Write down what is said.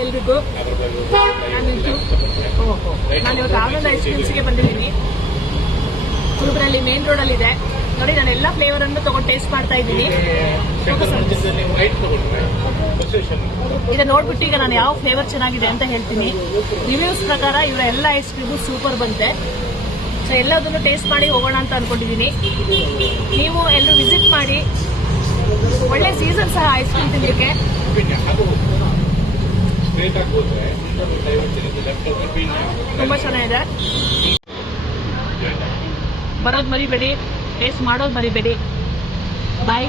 ಎಲ್ರಿಗೂ ನಾನು ಇವತ್ತು ಆನಂದ್ ಐಸ್ ಕ್ರೀಮ್ಸ್ಗೆ ಬಂದಿದ್ದೀನಿ. ಕುರುಬರಲ್ಲಿ ಮೇನ್ ರೋಡಲ್ಲಿ ಇದೆ ನೋಡಿ. ನಾನು ಎಲ್ಲ ಫ್ಲೇವರ್ ಅನ್ನು ತಗೊಂಡು ಟೇಸ್ಟ್ ಮಾಡ್ತಾ ಇದ್ದೀನಿ. ಈಗ ನೋಡ್ಬಿಟ್ಟು ಈಗ ನಾನು ಯಾವ ಫ್ಲೇವರ್ ಚೆನ್ನಾಗಿದೆ ಅಂತ ಹೇಳ್ತೀನಿ. ರಿವ್ಯೂಸ್ ಪ್ರಕಾರ ಇವರ ಎಲ್ಲ ಐಸ್ ಕ್ರೀಮು ಸೂಪರ್ ಬಂತೆ. ಸೊ ಎಲ್ಲದನ್ನು ಟೇಸ್ಟ್ ಮಾಡಿ ಹೋಗೋಣ ಅಂತ ಅನ್ಕೊಂಡಿದ್ದೀನಿ. ನೀವು ಎಲ್ಲರೂ ವಿಸಿಟ್ ಮಾಡಿ. ಒಳ್ಳೆ ಸೀಸನ್ ಸಹ ಐಸ್ ಕ್ರೀಮ್ ತಿನ್ನಲಿಕ್ಕೆ. ತುಂಬಾ ಚೆನ್ನಾಗಿದೆ. ಬರೋದು ಮರಿಬೇಡಿ, ಟೇಸ್ಟ್ ಮಾಡೋದು ಮರಿಬೇಡಿ. ಬಾಯ್.